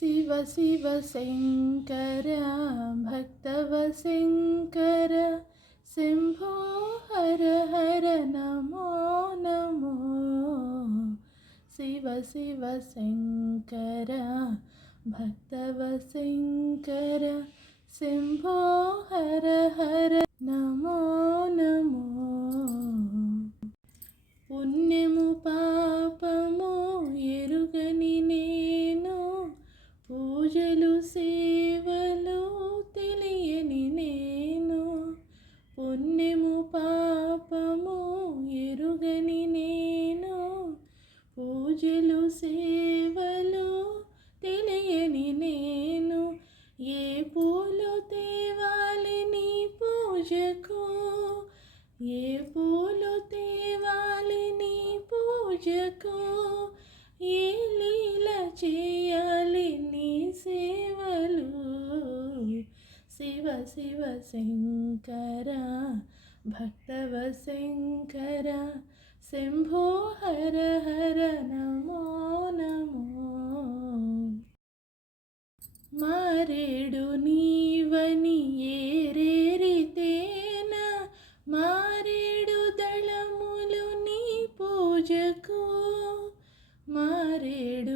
शिव शिवसिंकर भक्तव सिंहकर शम्भो हर हर नमो नमो। शिव शिवसिङ्कर भक्तव सिंकर शम्भो हर हर పుణ్యము పాపము ఎరుగని నేను. పూజలు సేవలు తెలియని నేను. ఏ పూలు తేవాలి నీ పూజకు? ఏ పూలు తేవాలి నీ పూజకు? ఏ లీల చే శివ శివ శంకర భక్తవ శంకర శంభో హర హర నమో నమో. మారేడు నీవని ఏరేరితేన మారేడు దళములు నీ పూజకు. మారేడు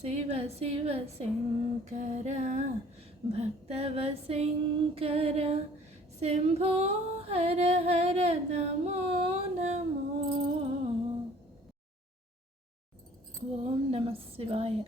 శివ శివ శంకర భక్తవ శంకర శంభో హర హర నమో నమో. ఓం నమ శివాయ.